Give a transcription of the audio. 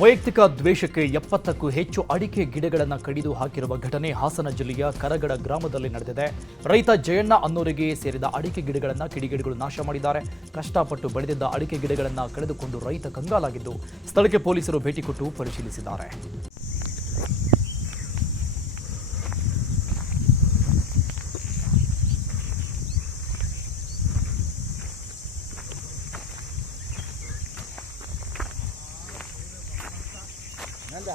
ವೈಯಕ್ತಿಕ ದ್ವೇಷಕ್ಕೆ 70ಕ್ಕೂ ಹೆಚ್ಚು ಅಡಿಕೆ ಗಿಡಗಳನ್ನು ಕಡಿದು ಹಾಕಿರುವ ಘಟನೆ ಹಾಸನ ಜಿಲ್ಲೆಯ ಕರಗಡ ಗ್ರಾಮದಲ್ಲಿ ನಡೆದಿದೆ. ರೈತ ಜಯಣ್ಣ ಅನ್ನೋರಿಗೆ ಸೇರಿದ ಅಡಿಕೆ ಗಿಡಗಳನ್ನು ಕಿಡಿಗೇಡಿಗಳು ನಾಶ ಮಾಡಿದ್ದಾರೆ. ಕಷ್ಟಪಟ್ಟು ಬೆಳೆದಿದ್ದ ಅಡಿಕೆ ಗಿಡಗಳನ್ನು ಕಳೆದುಕೊಂಡು ರೈತ ಕಂಗಾಲಾಗಿದ್ದು ಸ್ಥಳಕ್ಕೆ ಪೊಲೀಸರು ಭೇಟಿ ಕೊಟ್ಟು ಪರಿಶೀಲಿಸಿದ್ದಾರೆ. ನಂದ